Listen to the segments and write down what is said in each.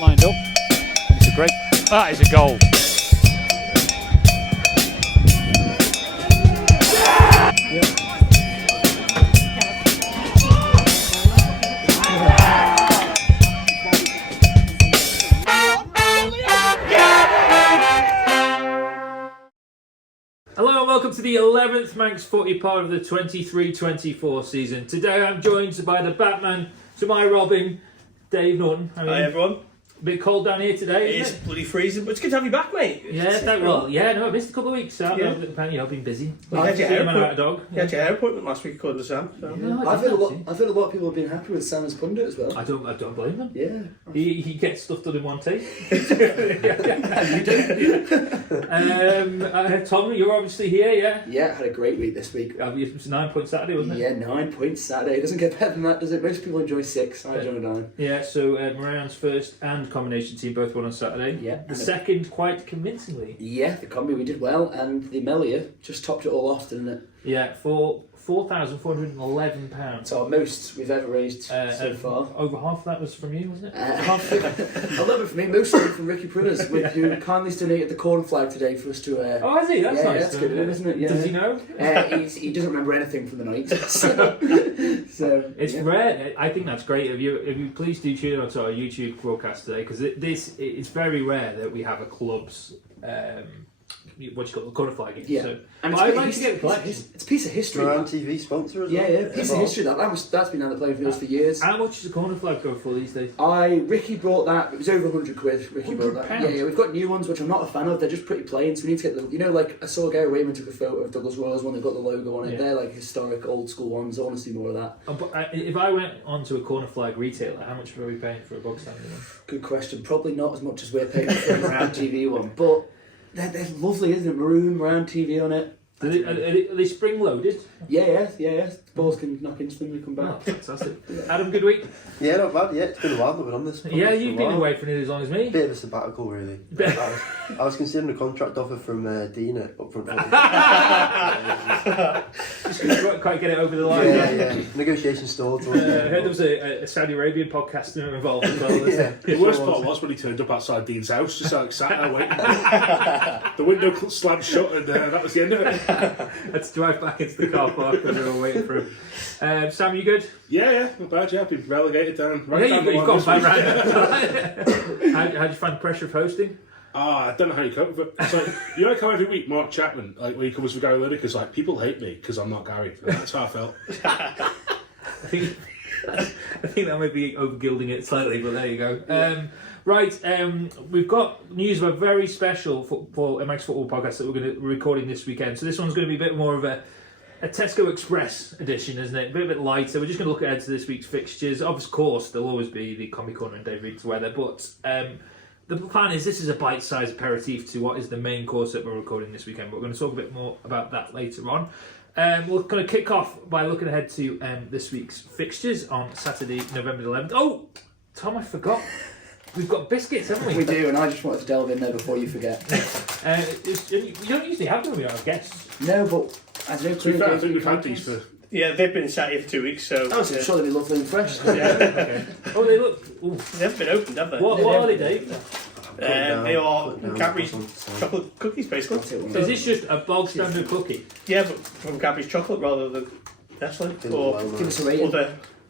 lined up. And it's a great. That is a goal. Hello and welcome to the 11th Manx Footy part of the 23-24 season. Today I'm joined by the Batman to my Robin, Dave Norton. Hi everyone. A bit cold down here today, It's isn't it? bloody freezing, but it's good to have you back, mate. I missed a couple of weeks, so apparently I've been busy. You had your hair dog. You had your hair appointment last week according to Sam. So. No, I feel a lot of people have been happy with Sam's pundit as well. I don't blame him. Yeah. He gets stuff done in one take. You do. Tom, you're obviously here, yeah? Yeah, had a great week this week. It was 9 point Saturday, wasn't it? Yeah, 9 points Saturday. It doesn't get better than that, does it? Most people enjoy 6. I enjoy 9. Yeah, so Marown's first and combination team both won on Saturday. Yeah. The second quite convincingly. Yeah, the combi we did well, and the Mhelliah just topped it all off, didn't it? Yeah, for £4,411. So our most we've ever raised so far. Over half of that was from you, wasn't it? A little bit from me, mostly from Ricky Pruners, who kindly donated the corn flag today for us to... Oh, has he? That's nice. That's good of him, isn't it? Yeah. Does he know? He doesn't remember anything from the night. So It's rare. I think that's great. If you please do tune in to our YouTube broadcast today, because it's very rare that we have a club's what you call the corner flagging. Yeah. So, and I'd like to get a collection. It's a piece of history. Marown TV sponsor as well. Yeah, piece of history. That's been on the playing fields for years. How much does a corner flag go for these days? Ricky brought that. It was over £100. Ricky brought that. Yeah, we've got new ones which I'm not a fan of. They're just pretty plain. So we need to get them. Like I saw Gary Wayman took a photo of Douglas Royals one. They've got the logo on it. Yeah. They're like historic, old school ones. I want to see more of that. But if I went onto a corner flag retailer, how much are we paying for a bog standard one? Good question. Probably not as much as we're paying for a Marown TV one, but. They're lovely, isn't it? Maroon, Marown TV on it. Are they spring loaded? Yeah. The balls can knock into them when they come back. Oh, fantastic. Adam, good week? Yeah, not bad. Yeah, it's been a while that we're on this. Yeah, you've been away from it as long as me. Bit of a sabbatical, really. I was considering a contract offer from Dean at Upfront. Just couldn't quite get it over the line. Yeah. Negotiation stalled. I heard there was a Saudi Arabian podcaster involved as well. The worst part was when he turned up outside Dean's house, just like sat there waiting. The window slammed shut, and that was the end of it. Had to drive back into the car park when we were waiting for him. Sam, you good? Yeah, not bad. Yeah, I've been relegated down. You've gone back round. How do you find the pressure of hosting? I don't know how you cope with it. So, you know how every week Mark Chapman, like when he covers for Gary Lineker, like people hate me because I'm not Gary. And that's how I felt. I think that might be over-gilding it slightly, but there you go. Right, we've got news of a very special for MX Football podcast that we're going to be recording this weekend. So this one's going to be a bit more of a Tesco Express edition, isn't it? A bit lighter. We're just going to look ahead to this week's fixtures. Of course, there'll always be the Combi Corner and Dave Reed's weather, but the plan is this is a bite-sized aperitif to what is the main course that we're recording this weekend. But we're going to talk a bit more about that later on. We're going to kick off by looking ahead to this week's fixtures on Saturday, November 11th. Oh, Tom, I forgot. We've got biscuits, haven't we? We do, and I just wanted to delve in there before you forget. You don't usually have them when you're our guests. No, but I don't I think we've had these for... Yeah, they've been sat here for 2 weeks, so... I'm sure they'll be lovely and fresh. Okay. Oh, they look... Ooh. They haven't been opened, have they? What are they, Dave? They are Cadbury's chocolate cookies, basically. Is this just a bog standard cookie? Yeah, but from Cadbury's chocolate rather than Nestle or Give us a rating.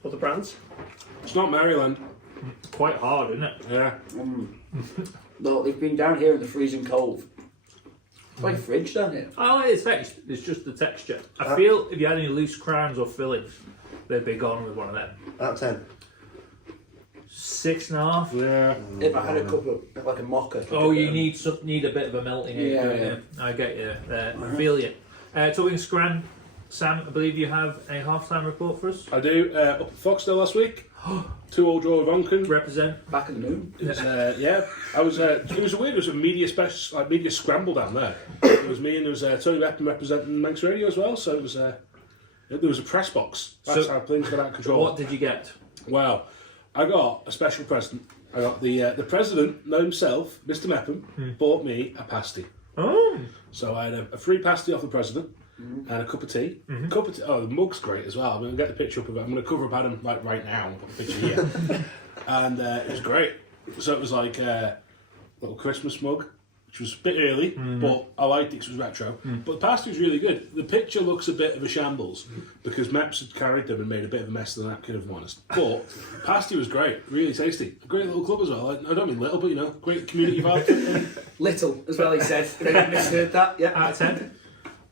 other brands. It's not Maryland. It's quite hard, isn't it? Yeah. Look, they've been down here in the freezing cold. It's like a fridge down here. I like the text. It's just the texture. I feel if you had any loose crowns or fillings, they'd be gone with one of them. Out of 10. 6.5. Yeah. If I had a cup of, like a mocha. Oh, you need a bit of a melting. Yeah. I get you. I feel you. Talking Scran, Sam, I believe you have a half-time report for us. I do. Up at Foxdale last week. 2-2 draw with Onken. Represent. Back in the moon. Yeah, I was. It was weird. It was a media special, like media scramble down there. It was me and there was Tony Beppen representing Manx Radio as well. So it was. There was a press box. That's how things got out of control. What did you get? Well, I got a special present. I got the president himself, Mr. Mepham, bought me a pasty. Oh. So I had a free pasty off the president. And a cup of tea. Cup of tea. Oh, the mug's great as well. I'm going to get the picture up of it. I'm going to cover up Adam right now. I'll put the picture here. And it was great. So it was like a little Christmas mug, which was a bit early, but I liked it because it was retro. But the pasty was really good. The picture looks a bit of a shambles because Meps had carried them and made a bit of a mess of the napkin, if I'm honest. But pasty was great, really tasty. A great little club as well. I don't mean little, but great community vibe. Little as well, he said. They misheard that. Yeah. Out of 10.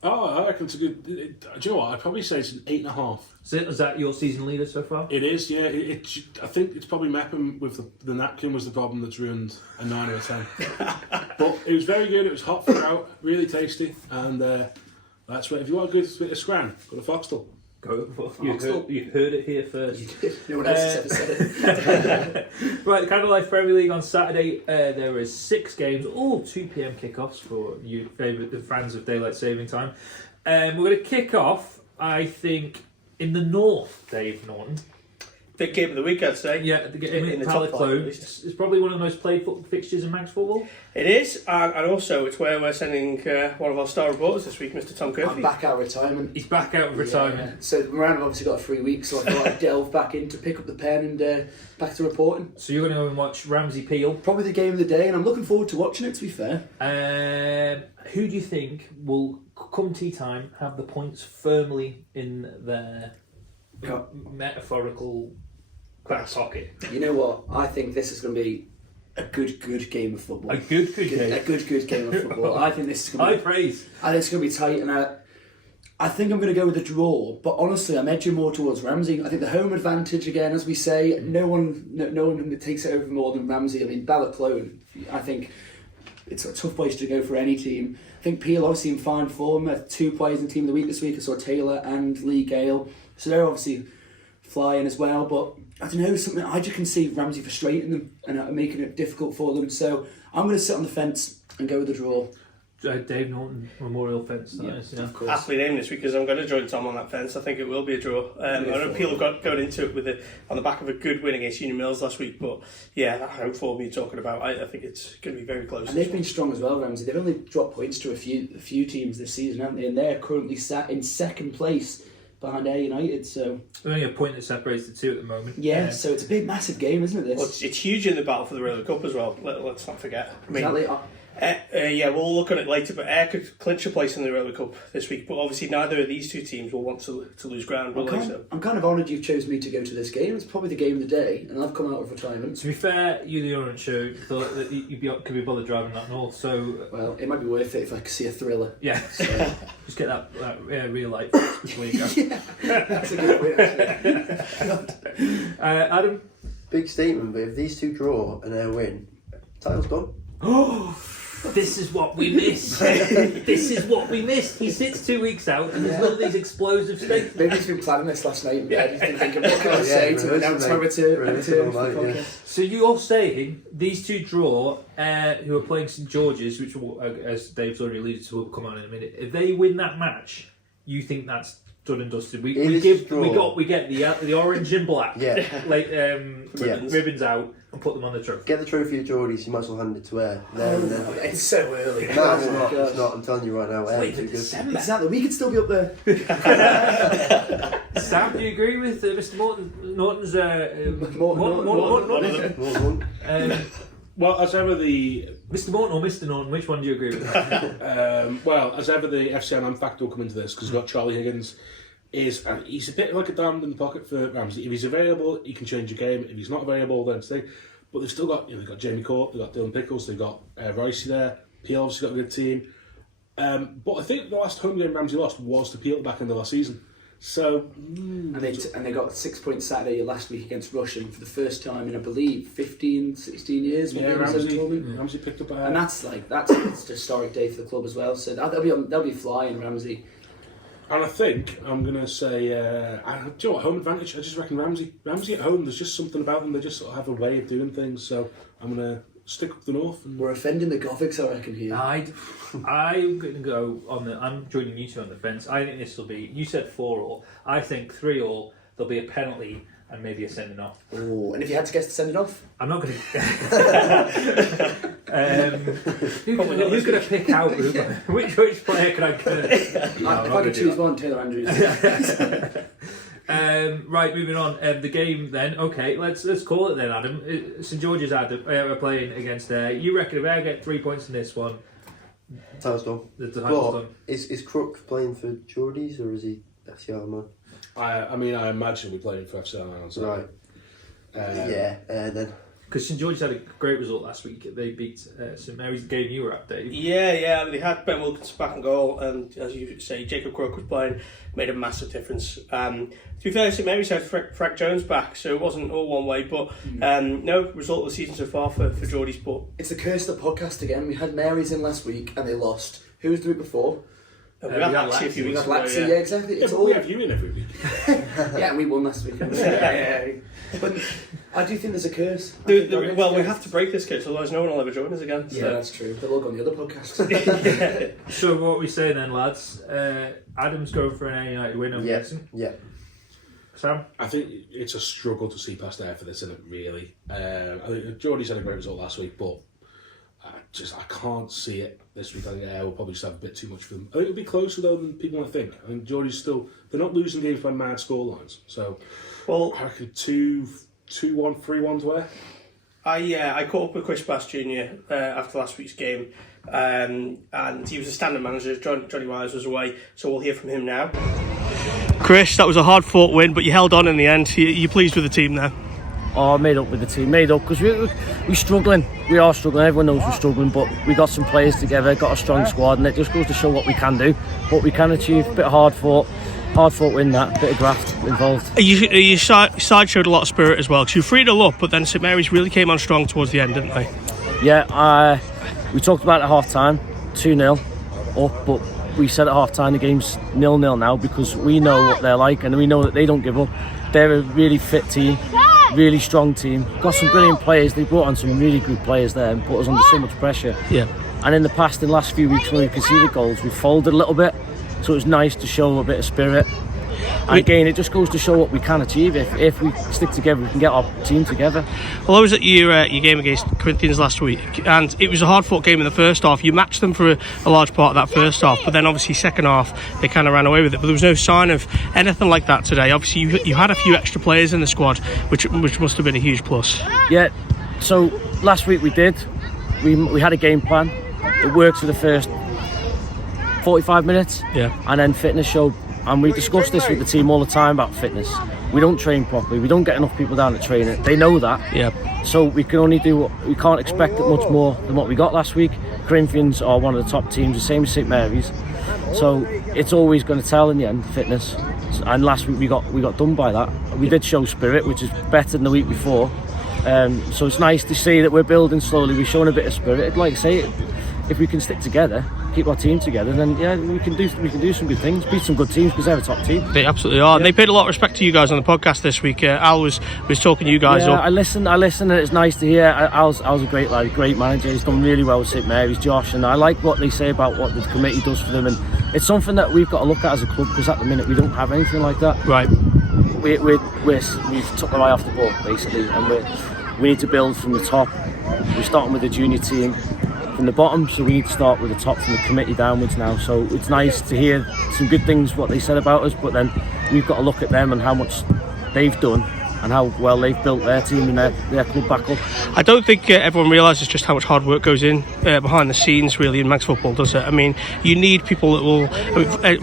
Oh, I reckon it's a good. Do you know what? I'd probably say it's an 8.5. Is that your season leader so far? It is, yeah. I think it's probably Mepham with the napkin was the problem that's ruined a 9 or a 10. But it was very good. It was hot throughout, really tasty, and that's right. If you want a good bit of scran, go to Foxdale. You heard it here first. No one else has ever said it. Right, the Candle Life Premier League on Saturday. There is 6 games, all 2 p.m. kickoffs for you the fans of daylight saving time. We're going to kick off, I think, in the north, Dave Norton. Big game of the week, I'd say. Yeah, the game in the top 5, at least. It's probably one of the most played fixtures in Manx football. It is, and also it's where we're sending one of our star reporters this week, Mr. Tom I'm Curfew. back out of retirement. He's back out of retirement. Yeah. So Marown have obviously got a free week, so I thought I'd delve back in to pick up the pen and back to reporting. So you're going to go and watch Ramsey Peel. Probably the game of the day, and I'm looking forward to watching it, to be fair. Who do you think will, come tea time, have the points firmly in their metaphorical back pocket? You know what? I think this is going to be a good game of football. A good game. A good game of football. I think this is going to be... praise. I think it's going to be tight, and I think I'm going to go with a draw. But honestly, I'm edging more towards Ramsey. I think the home advantage, again, as we say, no one takes it over more than Ramsey. I mean, Balaclone, I think it's a tough place to go for any team. I think Peel obviously in fine form. 2 players in the team of the week this week. I saw Taylor and Lee Gale. So they're obviously flying as well, but I don't know, something I just can see Ramsey frustrating them and making it difficult for them. So I'm going to sit on the fence and go with the draw. Dave Norton Memorial Fence. Of course. Aptly named this week because I'm going to join Tom on that fence. I think it will be a draw. I know Peel have got going into it on the back of a good win against Union Mills last week, but yeah, that home form you're talking about, I think it's going to be very close. And they've been strong as well, Ramsey. They've only dropped points to a few teams this season, haven't they? And they're currently sat in second place behind Ayr United, so there's only a point that separates the two at the moment. Yeah, so it's a big, massive game, isn't it? This. Well, it's huge in the battle for the Railway Cup as well. Let's not forget. I mean, Exactly. yeah, we'll look at it later, but Ayr could clinch a place in the Railway Cup this week. But obviously, neither of these two teams will want to lose ground, will they? I'm kind of honoured you've chosen me to go to this game. It's probably the game of the day, and I've come out of retirement. To be fair, you, the Orange Show, thought that could be bothered driving that north, so... Well, it might be worth it if I could see a thriller. Yeah, just get that real life before you go. Yeah, that's a good point, actually. Adam? Big statement, but if these two draw and Ayr win, title's gone. Oh, this is what we missed. This is what we missed. He sits 2 weeks out and there's all these explosive statements. Maybe he's been planning this last night in bed. He's been thinking, what can I say to announce my return to the podcast? So you're saying these two draw, who are playing St George's, which will, as Dave's already alluded to, will come on in a minute. If they win that match, you think that's done and dusted? We get the orange and black, ribbons out, and put them on the trophy. Get the trophy of Geordies, you might as well hand it to Ayr. It's so early. No, it's not. I'm telling you right now, Ayr Wait too till good. December. Exactly, we could still be up there. Sam, do you agree with Mr. Norton's... Well, as ever the... Mr. Morton or Mr. Norton, which one do you agree with? Well, as ever the FCM factor will come into this because we've got Charlie Higgins. He's a bit like a diamond in the pocket for Ramsey. If he's available, he can change the game. If he's not available, then stay. But they've still got, they've got Jamie Court, they've got Dylan Pickles, they've got Ricey there. Peel obviously got a good team. But I think the last home game Ramsey lost was to Peel back in the last season. So, and they got 6 points Saturday last week against Russian for the first time in I believe 15, 16 years. Yeah, Ramsey picked up a and that's it's a historic day for the club as well. So they'll be flying, Ramsey. And I think I'm gonna say, do you know what, home advantage? I just reckon Ramsey at home. There's just something about them. They just sort of have a way of doing things. So I'm gonna stick with the North. We're offending the Gothics, I reckon here. I'm going to go I'm joining you two on the fence. I think this will be. You said 4-4. I think 3-3. There'll be a penalty and maybe a sending off. Oh, and if you had to guess the sending off, I'm not going to. Who's going to pick out which player can I get? if I could choose one, Taylor Andrews. Right, moving on. The game then. Okay, let's call it then, Adam. St George's are playing against you reckon if I get 3 points in this one, Title's done. the title's done. Is Crook playing for Geordies or is he FCR man? I mean, I imagine we're playing for FC Ireland. So. Right. Then. Because St George's had a great result last week. They beat St Mary's, the game you were at, Dave. Yeah, they had Ben Wilkinson back in goal, and as you say, Jacob Crook was playing, made a massive difference. To be fair, St Mary's had Frank Jones back, so it wasn't all one way, but no result of the season so far for Geordie's. But it's the curse of the podcast again. We had Mary's in last week and they lost. Who was the week before? we had Laxey a few weeks ago. Laxey, yeah, exactly. It's Yeah, all. we have you in every week. Yeah, we won last week. yeah. But I do think there's a curse. We have to break this curse, otherwise no one will ever join us again. Yeah, that's true. They'll all go on the other podcast. So what we say then, lads? Adam's going for an United win, I'm guessing. Yeah. Sam? I think it's a struggle to see past there for this, isn't it, really? I think Geordie's had a great result last week, but I can't see it this week. I think we'll probably just have a bit too much for them. I think it'll be closer though than people might think. I think Geordie's they're not losing games by mad scorelines. So I reckon 2-1, 3-1 to where? I caught up with Chris Bass Jr. After last week's game, and he was a standing manager. Johnny Wise was away, so we'll hear from him now. Chris, that was a hard-fought win, but you held on in the end. You pleased with the team there? Oh, made up with the team, because we're struggling. We are struggling, everyone knows we're struggling, but we got some players together, got a strong squad, and it just goes to show what we can do, what we can achieve. A bit of hard fought win, that bit of graft involved. Your side showed a lot of spirit as well, because you 3-0 up, but then St Mary's really came on strong towards the end, didn't they? Yeah, we talked about it at half time, 2-0 up, but we said at half time the game's 0-0 now, because we know what they're like and we know that they don't give up. They're a really fit team, really strong team, got some brilliant players. They brought on some really good players there and put us under so much pressure. Yeah. And in the last few weeks when we conceded goals, we folded a little bit, so it was nice to show a bit of spirit. And again, it just goes to show what we can achieve. If we stick together, we can get our team together. Well, I was at your game against Corinthians last week, and it was a hard-fought game in the first half. You matched them for a large part of that first half, but then obviously second half they kind of ran away with it. But there was no sign of anything like that today. Obviously, you had a few extra players in the squad, which must have been a huge plus. Yeah. So last week we did. We had a game plan. It worked for the first 45 minutes. Yeah. And then fitness showed. And we discuss this with the team all the time about fitness. We don't train properly. We don't get enough people down to train it. They know that. Yeah. So we can only we can't expect much more than what we got last week. Corinthians are one of the top teams, the same as St Mary's. So it's always going to tell in the end, fitness. And last week we got done by that. We did show spirit, which is better than the week before. So it's nice to see that we're building slowly. We're showing a bit of spirit. Like I say, if we can stick together, keep our team together, then yeah, we can do some good things, beat some good teams, because they're a top team. They absolutely are. Yeah. And they paid a lot of respect to you guys on the podcast this week. Al was talking you guys up. I listen, and it's nice to hear. Al's a great lad, great manager. He's done really well with St Mary's, Josh, and I like what they say about what the committee does for them, and it's something that we've got to look at as a club, because at the minute we don't have anything like that. Right. We've took the eye off the ball basically, and we need to build from the top. We're starting with the junior team from the bottom, so we need to start with the top from the committee downwards now. So it's nice to hear some good things what they said about us, but then we've got to look at them and how much they've done and how well they've built their team and their club back up. I don't think everyone realises just how much hard work goes in behind the scenes really in Manx football, does it? I mean, you need people that will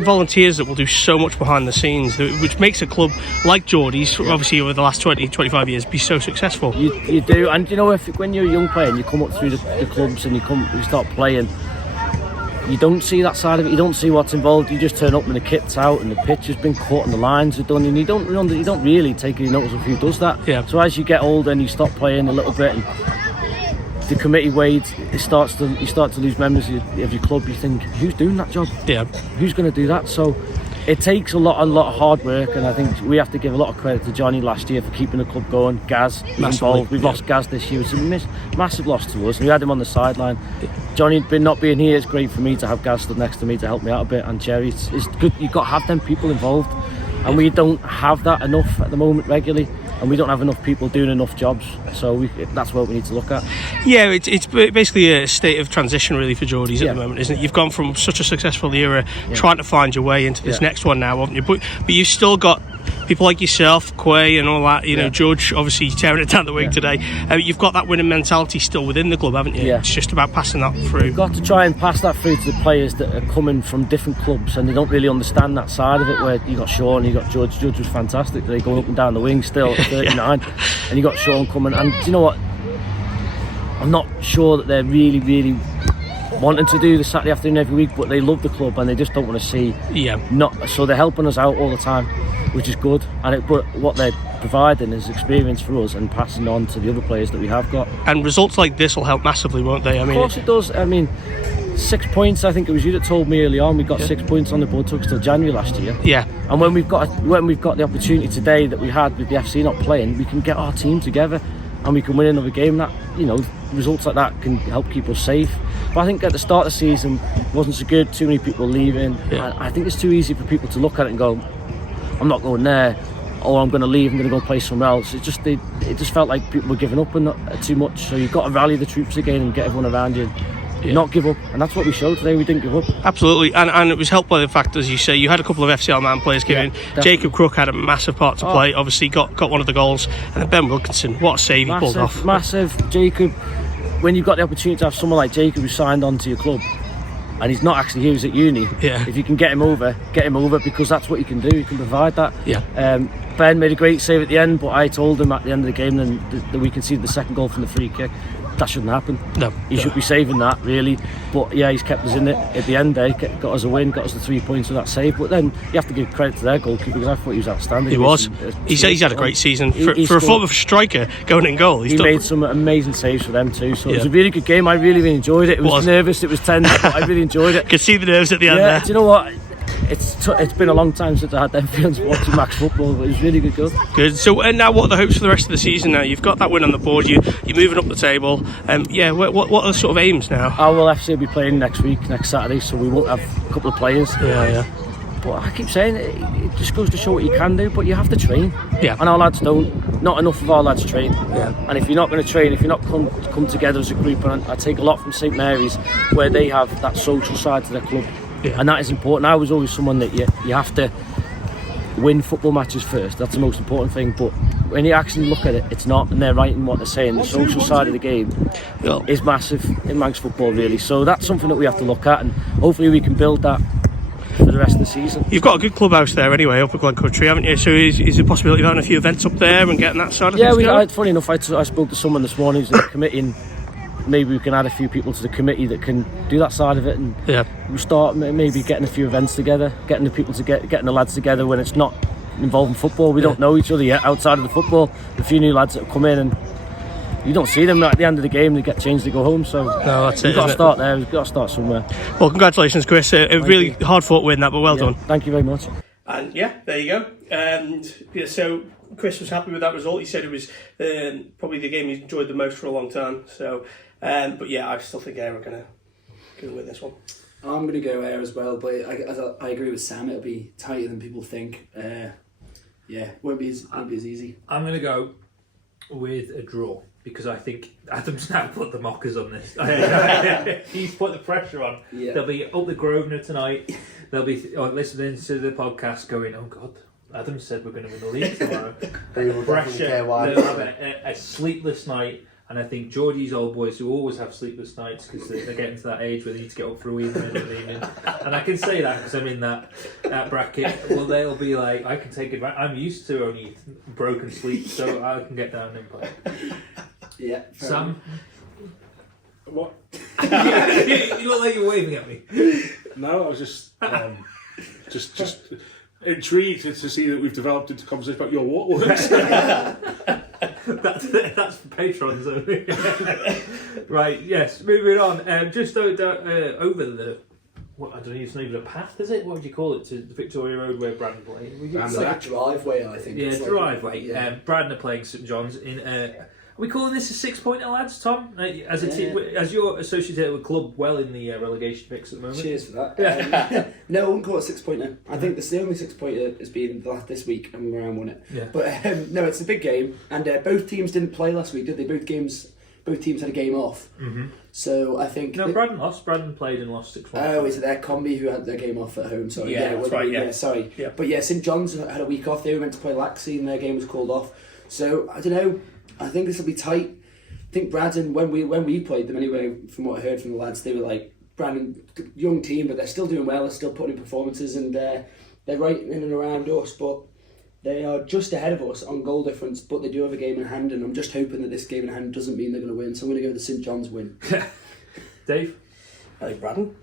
volunteers that will do so much behind the scenes, which makes a club like Geordie's, obviously over the last 20-25 years, be so successful. You do, and you know, when you're a young player and you come up through the clubs and you start playing, you don't see that side of it. You don't see what's involved. You just turn up and the kit's out and the pitch has been cut and the lines are done, and you don't really take any notice of who does that. Yeah. So as you get older and you stop playing a little bit, and the committee weight, you start to lose members of your club. You think, who's doing that job? Yeah. Who's going to do that? So it takes a lot of hard work, and I think we have to give a lot of credit to Johnny last year for keeping the club going. Gaz was involved. We've lost Gaz this year. It's a massive loss to us. We had him on the sideline. Johnny not being here, it's great for me to have Gaz stood next to me to help me out a bit, and Jerry. It's good. You've got to have them people involved, and we don't have that enough at the moment regularly, and we don't have enough people doing enough jobs. So that's what we need to look at. Yeah, it's basically a state of transition really for Geordies at the moment, isn't it? You've gone from such a successful era trying to find your way into this next one now, haven't you? But you've still got people like yourself, Quay and all that, you know, Judge, obviously tearing it down the wing today. You've got that winning mentality still within the club, haven't you? Yeah. It's just about passing that through. You've got to try and pass that through to the players that are coming from different clubs and they don't really understand that side of it, where you got Sean, you got Judge. Judge was fantastic today, going up and down the wing still at 39. And you got Sean coming, and do you know what? I'm not sure that they're really wanting to do the Saturday afternoon every week, but they love the club and they just don't want to see so they're helping us out all the time, which is good. But what they're providing is experience for us and passing on to the other players that we have got. And results like this will help massively, won't they? I mean, of course it does. I mean, 6 points. I think it was you that told me early on we got 6 points on the board. Took us till January last year. Yeah. And when we've got the opportunity today that we had with the FC not playing, we can get our team together and we can win another game. That, you know, results like that can help keep us safe. But I think at the start of the season wasn't so good. Too many people leaving. Yeah. I think it's too easy for people to look at it and go, I'm not going there, or I'm going to leave. I'm going to go play somewhere else. It just felt like people were giving up and not too much. So you've got to rally the troops again and get everyone around you. Not give up, and that's what we showed today. We didn't give up. Absolutely, and it was helped by the fact, as you say, you had a couple of FCL man players came in. Definitely. Jacob Crook had a massive part to play. Obviously, got one of the goals, and then Ben Wilkinson, what a save he pulled off. Massive. Jacob, when you've got the opportunity to have someone like Jacob who signed on to your club, and he's not actually here, he's at uni. Yeah. If you can get him over, because that's what you can do. You can provide that. Yeah. Ben made a great save at the end, but I told him at the end of the game that we conceded the second goal from the free kick. That shouldn't happen. No. He should be saving that, really. But yeah, he's kept us in it at the end there. Got us a win, got us the 3 points with that save. But then you have to give credit to their goalkeeper, because I thought he was outstanding. He was. He's had a great season. For a former striker going in goal. He made some amazing saves for them too. So it was a really good game. I really enjoyed it. It was nervous, it was tense, but I really enjoyed it. Could see the nerves at the end there. Do you know what? It's been a long time since I had them feelings watching Max football, but it was really good. Good. So now, what are the hopes for the rest of the season? Now you've got that win on the board. You're moving up the table. What are the sort of aims now? Our FC will be playing next Saturday, so we won't have a couple of players. Yeah. But I keep saying it just goes to show what you can do, but you have to train. Yeah. And our lads don't. Not enough of our lads train. Yeah. And if you're not going to train, if you're not come together as a group, and I take a lot from St Mary's, where they have that social side to their club. Yeah. And that is important. I was always someone that you have to win football matches first. That's the most important thing. But when you actually look at it, it's not, and they're right in what they're saying. The social side of the game is massive in Manx football, really. So that's something that we have to look at, and hopefully we can build that for the rest of the season. You've got a good clubhouse there anyway, up at Glen Country, haven't you? So is there a possibility of having a few events up there and getting that side of things going? Funny enough, I spoke to someone this morning who's in the committee, and maybe we can add a few people to the committee that can do that side of it, and we start maybe getting a few events together, getting the lads together when it's not involving football. We don't know each other yet outside of the football. A few new lads that have come in, and you don't see them at the end of the game. They get changed to go home. So we've got to start there. We've got to start somewhere. Well, congratulations, Chris. A really hard fought win that, but well done. Thank you very much. And there you go. And so Chris was happy with that result. He said it was probably the game he enjoyed the most for a long time. So. But yeah, I still think Ayr are going to win this one. I'm going to go Ayr as well, but I agree with Sam. It'll be tighter than people think. Won't be as easy. I'm going to go with a draw, because I think Adam's now put the mockers on this. He's put the pressure on. Yeah. They'll be up the Grosvenor tonight. They'll be listening to the podcast going, oh God, Adam said we're going to win the league tomorrow. Pressure. They'll have a sleepless night. And I think Geordie's old boys, who always have sleepless nights because they're getting to that age where they need to get up for a week in the evening. And I can say that because I'm in that bracket. Well, they'll be like, I can take it. I'm used to only broken sleep, so I can get down and play. Yeah. Sam? What? You look like you're waving at me. No, I was just intrigued to see that we've developed into a conversation about your waterworks. That's for patrons only. Right, yes, moving on. Just over the, I don't know, it's not even a path, is it? What would you call it, to the Victoria Road where Brandon play? It's like a driveway, I think. Yeah, driveway. Brandon are playing St John's in. Are we calling this a 6-pointer, lads, Tom? As a team, as you're associated with a club well in the relegation mix at the moment. Cheers for that. No, I wouldn't call it a 6-pointer. I think the only 6-pointer has been this week, and Marown won it. Yeah. But no, it's a big game, and both teams didn't play last week, did they? Both both teams had a game off. Mm-hmm. So I think... No, Braddon lost. Braddon played and lost 6-1. Oh, is it their combi who had their game off at home? Sorry. Yeah, that's right, yeah. Sorry. Yeah. But yeah, St John's had a week off. They were meant to play Laxey and their game was called off. So, I don't know. I think this will be tight. I think Braddon, when we played them anyway, from what I heard from the lads, they were like, Braddon, young team, but they're still doing well. They're still putting in performances and they're right in and around us, but they are just ahead of us on goal difference, but they do have a game in hand, and I'm just hoping that this game in hand doesn't mean they're going to win. So I'm going to go with the St John's win. Dave? I think Braddon.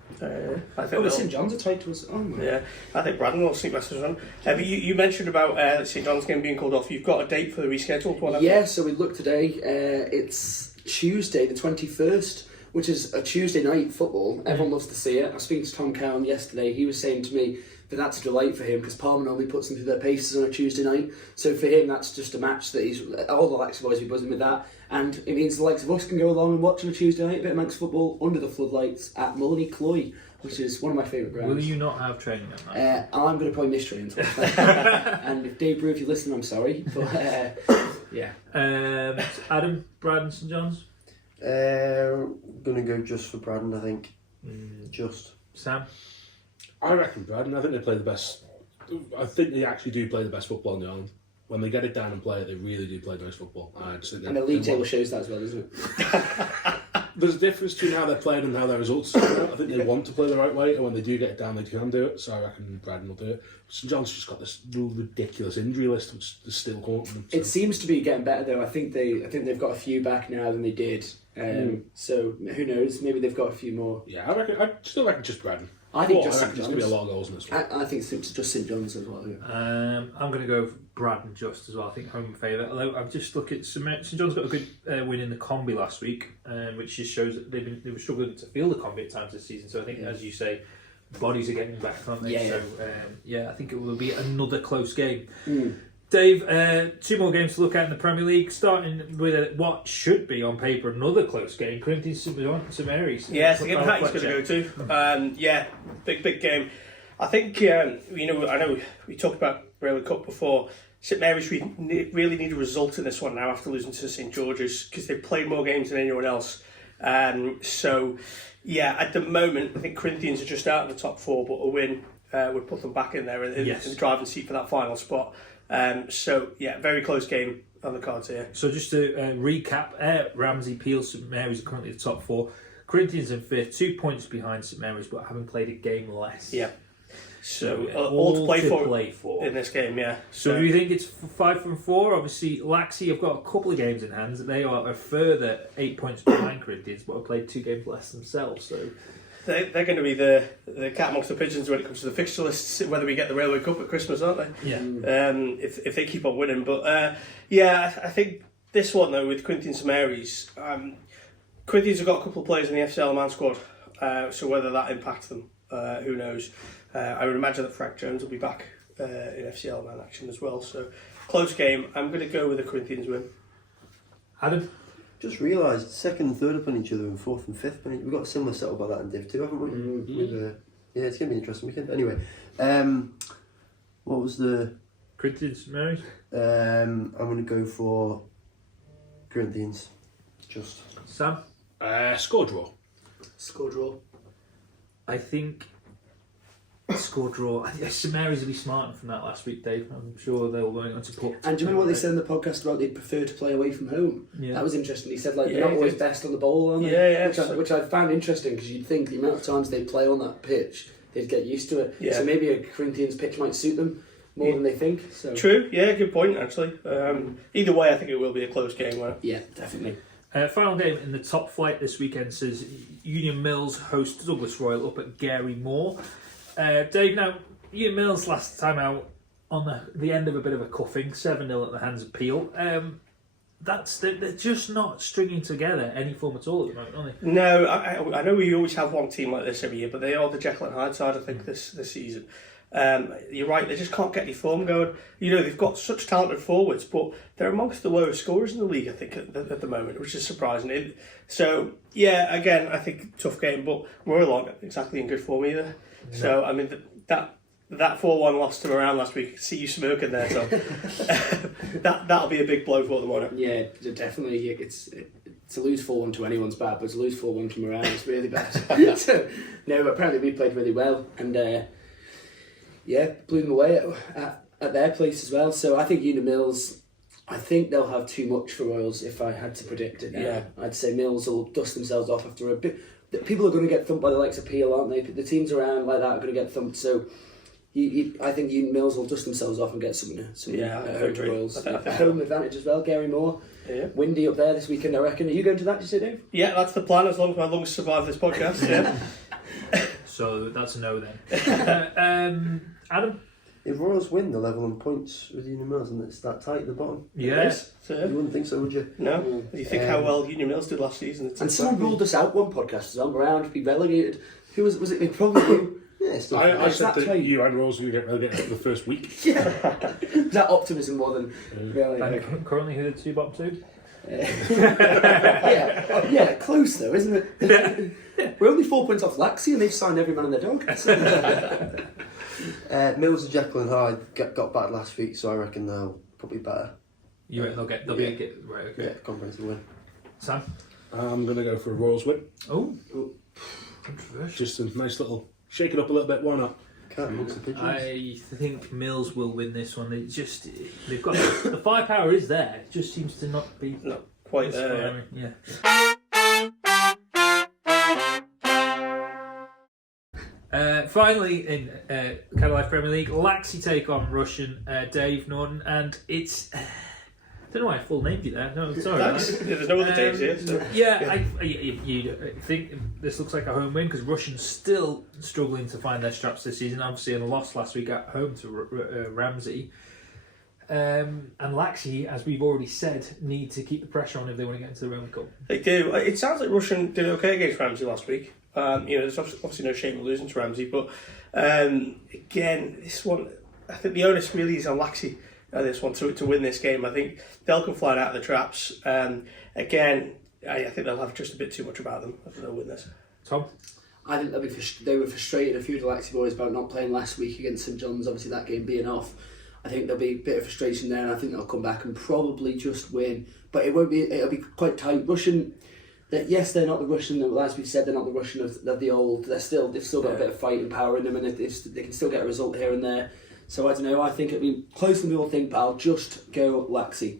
I think the St John's are tight to us. Oh my. Yeah, I think Braddon will sneak past us on. But you mentioned about the St John's game being called off. You've got a date for the rescheduled one, haven't you? Yeah, so we looked today. It's Tuesday, the 21st, which is a Tuesday night football. Everyone loves to see it. I was speaking to Tom Cowan yesterday. He was saying to me that that's a delight for him because Palmer normally puts them through their paces on a Tuesday night. So for him, that's just a match that he's... All the Laxey boys will be buzzing with that. And it means the likes of us can go along and watch on a Tuesday night a bit of Manx football under the floodlights at Mhelliah Cloy, which is one of my favourite grounds. Will you not have training on that? I'm going to probably miss training. And if Dave Brew, if you listen, I'm sorry. But yeah. Adam, Braddon, St John's? Gonna go just for Braddon, I think. Just. Sam? I reckon Braddon. I think they play the best. I think they actually do play the best football in the island. When they get it down and play it, they really do play nice football. I just think and the league table shows that as well, doesn't it? There's a difference between how they're playing and how their results come out. I think they want to play the right way, and when they do get it down, they can do it. So I reckon Braddon will do it. St John's just got this ridiculous injury list, which is still haunting them. So. It seems to be getting better though. I think they've got a few back now than they did. So who knows? Maybe they've got a few more. Yeah, I still reckon just Braddon. I think But just I reckon St there's going to be a John's. lot of goals in this one. I think it's just St John's as well. Yeah. I'm going to go for Braddon just as well. I think home favourite. Although I've just looked at St John's got a good win in the combi last week, which just shows that they were struggling to field the combi at times this season. So I think, as you say, bodies are getting back, aren't they? Yeah. So I think it will be another close game. Dave, 2 more games to look at in the Premier League, starting with what should be on paper another close game. Corinthians St Mary's. Yeah, it's the game Patty's going to go to. Big game. I think, I know we talked about Railway Cup before. St Mary's really need a result in this one now after losing to St George's because they've played more games than anyone else. At the moment, I think Corinthians are just out of the top 4, but a win would put them back in there in the driving seat for that final spot. Very close game on the cards here. So just to recap, Ramsey, Peel, St Mary's are currently the top 4. Corinthians in 5th, 2 points behind St Mary's, but having played a game less. Yeah. So all to play for in this game, yeah. So do you think it's 5 from 4? Obviously, Laxey have got a couple of games in hand. They are a further 8 points behind Corinthians, but have played 2 games less themselves. So they're going to be the cat amongst the pigeons when it comes to the fixture lists, whether we get the Railway Cup at Christmas, aren't they? Yeah. If they keep on winning. But I think this one, though, with Corinthians and Marys, Corinthians have got a couple of players in the FCL man squad, so whether that impacts them, who knows. I would imagine that Frank Jones will be back in FCL man action as well. So, close game. I'm going to go with the Corinthians win. Adam? Just realised 2nd and 3rd upon each other and 4th and 5th. We've got a similar setup like that in Div 2, haven't we? It's going to be an interesting weekend. Anyway, what was the... Corinthians, Marys? I'm going to go for Corinthians. Just. Sam? Score draw. Score draw. I think score draw. I think St Mary's will be smarting from that last week, Dave. I'm sure they were going on to put. And do you remember what they said in the podcast about they'd prefer to play away from home? Yeah. That was interesting. He said they're not always best on the ball, are they? Yeah. Which I found interesting because you'd think the amount of times they play on that pitch, they'd get used to it. Yeah. So maybe a Corinthians pitch might suit them more than they think. So True, yeah, good point actually. Either way, I think it will be a close game, won't it? yeah, definitely. Final game in the top flight this weekend says Union Mills host Douglas Royal up at Gary Moor. Dave, now Union Mills last time out on the end of a bit of a cuffing, 7-0 at the hands of Peel. They're just not stringing together any form at all at the moment, are they? No, I know we always have one team like this every year, but they are the Jekyll and Hyde side, I think, this season. You're right, they just can't get any form going. They've got such talented forwards, but they're amongst the lowest scorers in the league, I think, at the moment, which is surprising. So, yeah, again, I think tough game, but Royal aren't exactly in good form either. No. So, I mean, that 4-1 loss to Marown last week, I can see you smirking there, so that'll be a big blow for them, won't it? Yeah, definitely. It's to lose 4-1 to anyone's bad, but to lose 4-1 to Marown is really bad. So, no, but apparently we played really well, and blew them away at their place as well. So I think Unit Mills, I think they'll have too much for Royals if I had to predict it now. Yeah. I'd say Mills will dust themselves off after a bit. People are going to get thumped by the likes of Peel, aren't they? The teams around like that are going to get thumped, so I think Unit Mills will dust themselves off and get something I home to agree. Royals. I think- Home advantage as well, Gary Moore. Yeah. Windy up there this weekend, I reckon. Are you going to that, did you say, Dave? Yeah, that's the plan, as long as my lungs survive this podcast. Yeah. So that's a no then. Adam? If Royals win, they'll level on points with Union Mills, and it's that tight at the bottom. Yes. You wouldn't think so, would you? No. You think how well Union Mills did last season? It's And someone ruled us out one podcast as well, Marown to be relegated. Who was it? Probably you. Yeah, it's still I Is said that that right? you and Rose would get relegated after the first week. Yeah. That optimism more than really. And currently who are the two bottom two? Yeah, close though, isn't it? We're only 4 points off Laxey, and they've signed every man and their dog. Mills and Jekyll and Hyde got bad last week, so I reckon they'll probably better. You reckon they'll get right? Okay. Yeah, comprehensive win. Sam? I'm going to go for a Royals win. Oh, controversial. Just a nice little shake it up a little bit. Why not? Can't amongst the pigeons. I think Mills will win this one. They've got the firepower is there. It just seems to not be quite there. Yeah. Finally, in Cattle Life Premier League, Laxey take on Russian Dave Norton, and it's. I don't know why I full named you there. No, sorry. There's no other teams here. So. Yeah, you think this looks like a home win because Russians still struggling to find their straps this season. Obviously, in a loss last week at home to Ramsey. And Laxey, as we've already said, need to keep the pressure on if they want to get into the Roman Cup. They do. It sounds like Russian did okay against Ramsey last week. There's obviously no shame in losing to Ramsey, but again, this one, I think the onus really is on Laxey. This one to win this game. I think they'll come flying out of the traps. Again, I think they'll have just a bit too much about them. I think they'll win this. Tom? I think they were frustrated, a few of the Laxey boys, about not playing last week against St John's, obviously that game being off. I think there'll be a bit of frustration there, and I think they'll come back and probably just win. But it'll be quite tight. Russian, yes, they're not the Russian, as we said, they're not the Russian of the old. They've still got a bit of fighting power in them, and they can still get a result here and there. So I don't know, I think it'll be closer than we all think, but I'll just go Laxey.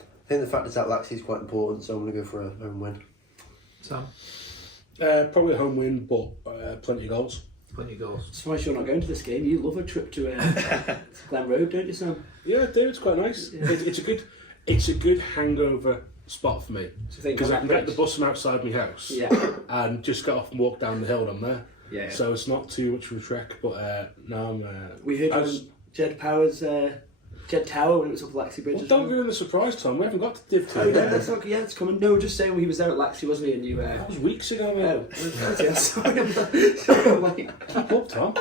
I think the fact is that Laxey is quite important, so I'm going to go for a home win. Sam? Probably a home win, but plenty of goals. Plenty of goals. Surprised you're not going to this game. You love a trip to Glen Road, don't you, Sam? Yeah, I do. It's quite nice. It's a good hangover spot for me because I can get the bus from outside my house and just get off and walk down the hill and I'm there. Yeah. So it's not too much of a trek, but no, We heard on Jed Tower when it was up Laxey Bridge. Well, don't ruin the surprise, Tom. We haven't got to Div 2. Oh, yeah, that's okay. Yeah, it's coming. No, just saying he was there at Laxey, wasn't he? And you. That was weeks ago, man. Yeah, sorry, I'm like, Keep up, Tom.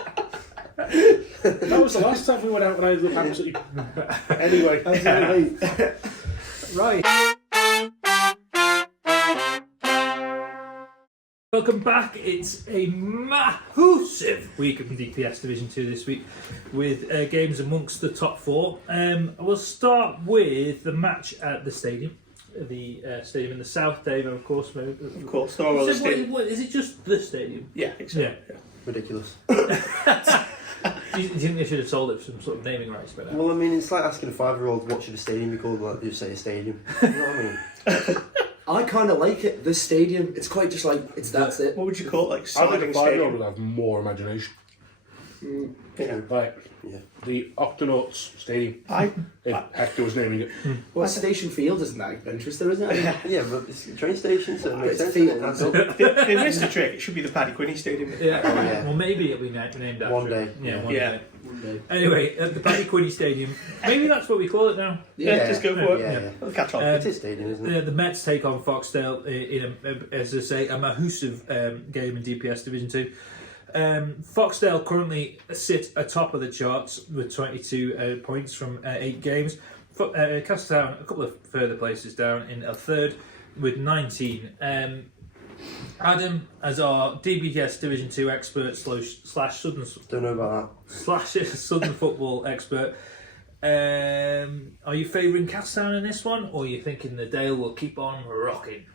That was the last time we went out when I looked absolutely. Anyway, Right. Welcome back. It's a massive week of DPS Division 2 this week with games amongst the top four. We'll start with the match at the stadium. The stadium in the south, Dave, of course. Of course, they're all the stadium. Is it just the stadium? Yeah, I think so. Yeah. Ridiculous. Do you think they should have sold it for some sort of naming rights by now? Well, I mean, it's like asking a 5-year-old what should a stadium be called, like, you say a stadium. You know what I mean? I kind of like it. The stadium. It's quite just like that's it. What would you call it? Like I think a sliding 5-year-old stadium? would have more imagination. Yeah. Like Yeah. the Octonauts Stadium, I if Hector was naming it. Well, Station Field isn't that adventurous, though, isn't it? Yeah, but it's a train station, so it makes It's sense. field. doesn't it? they missed the trick. It should be the Paddy Quinney Stadium. Yeah. Oh, yeah. Well, maybe it'll be named after One it. day. Yeah, one Yeah. day. One day. Anyway, at the Paddy Quinney Stadium, maybe that's what we call it now. Yeah, just go for it. Yeah, yeah. It'll catch on. It is stadium, isn't it? The Mets take on Foxdale in as I say, a massive game in DPS Division 2. Foxdale currently sit atop of the charts with 22 points from 8 games. Castletown a couple of further places down in a third with 19. Adam, as our DPS Division 2 expert slash Southern Don't know about Southern football expert, are you favouring Castletown in this one, or are you thinking the Dale will keep on rocking?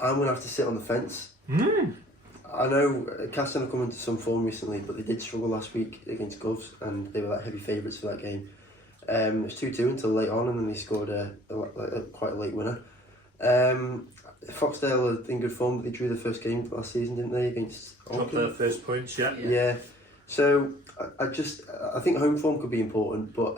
I'm going to have to sit on the fence. I know Castan have come into some form recently, but they did struggle last week against Govs, and they were like heavy favourites for that game. It was 2-2 until late on, and then they scored quite a late winner. Foxdale are in good form, but they drew the first game last season, didn't they, against Dropped their first points, Yeah. So I think home form could be important, but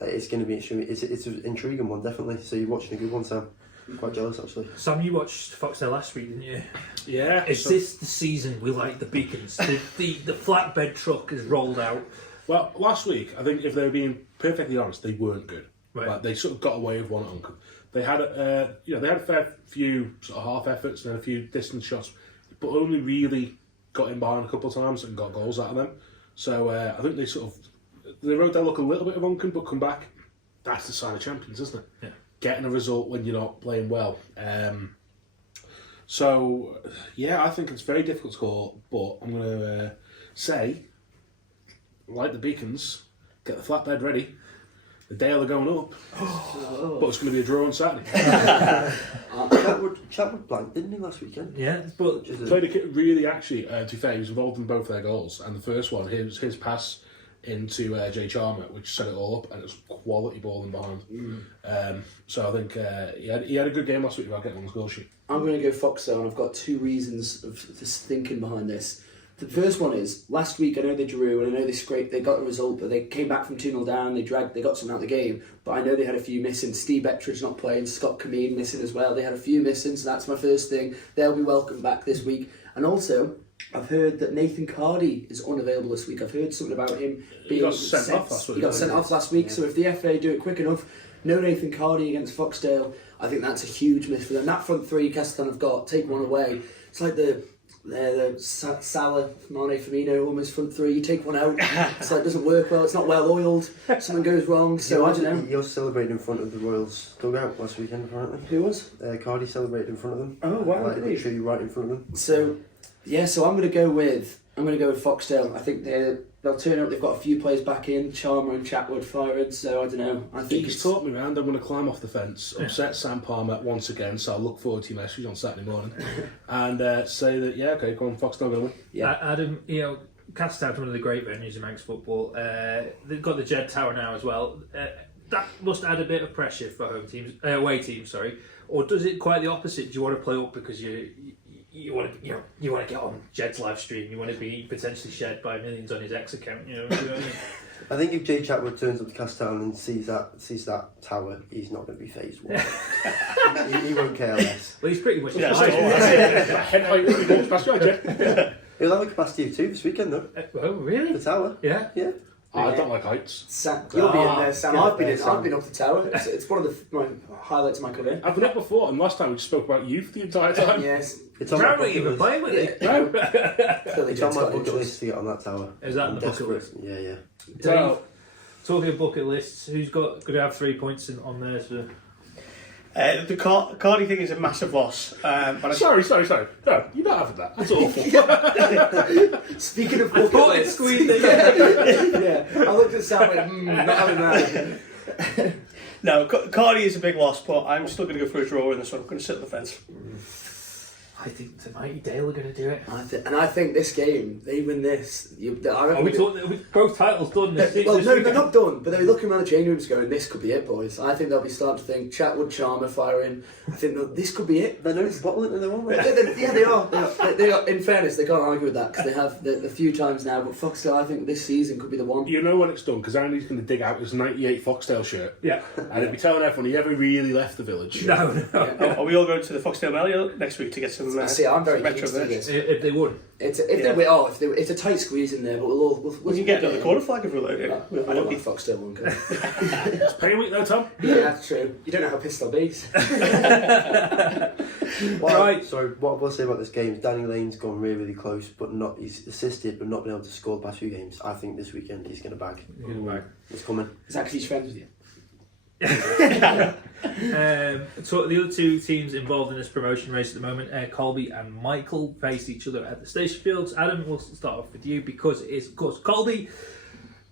it's going to be extremely. It's an intriguing one, definitely. So you're watching a good one, Sam. I'm quite jealous, actually. Sam, you watched Foxdale last week, didn't you? Yeah. Is this the season we like the Beacons? the flatbed truck has rolled out. Well, last week, I think if they were being perfectly honest, they weren't good. Right. Like, they sort of got away with one at Uncombe. They had they had a fair few sort of half efforts and a few distance shots, but only really got in behind a couple of times and got goals out of them. So I think they rode their luck a little bit of Uncombe, but come back. That's the sign of champions, isn't it? Yeah. Getting a result when you're not playing well. So I think it's very difficult to call, but I'm going to say, like the Beacons, get the flatbed ready. The Dale are going up, but it's going to be a draw on Saturday. Chatwood blanked, didn't he, last weekend? Yeah, but Played a kid really, actually, to be fair, he was involved in both their goals, and the first one, his pass into Jay Charmer, which set it all up, and it was quality ball in behind. So I think he had a good game last week without getting on the score sheet. I'm going to go Foxdale, and I've got two reasons of this thinking behind this. The first one is, last week I know they drew, and I know they got a result, but they came back from 2-0 down, they got something out of the game, but I know they had a few missing. Steve Bettridge not playing, Scott Cameen missing as well. They had a few missing, so that's my first thing. They'll be welcome back this week. And also, I've heard that Nathan Cardy is unavailable this week. I've heard something about him being He got sent off last week. He got sent off last week, so if the FA do it quick enough, no Nathan Cardy against Foxdale, I think that's a huge miss for them. That front three Keston have got, take one away. It's like the Salah, Mane, Firmino, almost front three. You take one out, it's like it doesn't work well. It's not well oiled. Something goes wrong. So I don't know. He was celebrating in front of the Royals dugout last weekend, apparently. Who was? Cardi celebrated in front of them. Oh wow! Like literally right in front of them. So I'm going to go with Foxdale. I think they'll turn up. They've got a few players back in, Charmer and Chatwood firing. So I don't know. I think He's taught me round. I'm going to climb off the fence, upset Sam Palmer once again. So I'll look forward to your message on Saturday morning, and say that okay, come on, Foxdale, going. Yeah, Adam, Castertown's one of the great venues amongst football. They've got the Jed Tower now as well. That must add a bit of pressure for away teams. Sorry, or does it quite the opposite? Do you want to play up because you want to get on Jed's live stream? You want to be potentially shared by millions on his X account. You know what I mean? I think if Jay Chatwood turns up to Castown and sees that tower, he's not going to be phased. he won't care less. Well, he's pretty much. Yeah, He'll have a capacity of 2 this weekend, though. Oh, really? The tower. Yeah. Yeah. I don't like heights. Sam, you'll be in there, Sam. I've been up the tower. It's one of my highlights of my career. I've been up before, and last time we just spoke about youth the entire time. Yes. It's on my How are bucket you even list. playing with it? No. It's on my bucket list to get on that tower. Is that I'm the bucket desperate. list? Yeah. Dave, talking of bucket lists, who's going to have 3 points on there? So? The Cardi thing is a massive loss. But Sorry. No, you're not having that. That's awful. Speaking of bucket lists, yeah, I looked at Sam and went, not having that. no, Cardi is a big loss, but I'm still going to go for a draw in this one. I'm going to sit on the fence. I think the mighty Dale are going to do it. I think this game, they win this. Are we talking both titles done? This Well, no, weekend? they're not done, but they're looking around the change rooms going, this could be it, boys. I think they'll be starting to think, Chatwood, Charmer firing. I think this could be it. They're known for bottling it, they won't they? Yeah, they are. In fairness, they can't argue with that because they have the few times now. But Foxdale, I think this season could be the one. You know when it's done, because Andy's going to dig out his 98 Foxdale shirt. Yeah. And he'll be telling everyone he ever really left the village. No. Are we all going to the Foxdale Mhelliah next week to get some See, I'm very retro keen to do merch? this. If they won. It's a tight squeeze in there, but We can get another quarter flag if we're loaded. I don't think Foxdale one can. It's paying week though, Tom. Yeah, that's true. You don't know how pissed I'll be. Right. Sorry, what I will say about this game is Danny Lane's gone really, really close, he's assisted but not been able to score the past few games. I think this weekend he's going to bag. It's coming. Is that because he's friends with you? So the other two teams involved in this promotion race at the moment, Colby and Michael, faced each other at the station fields. Adam, we'll start off with you because it is, of course, Colby.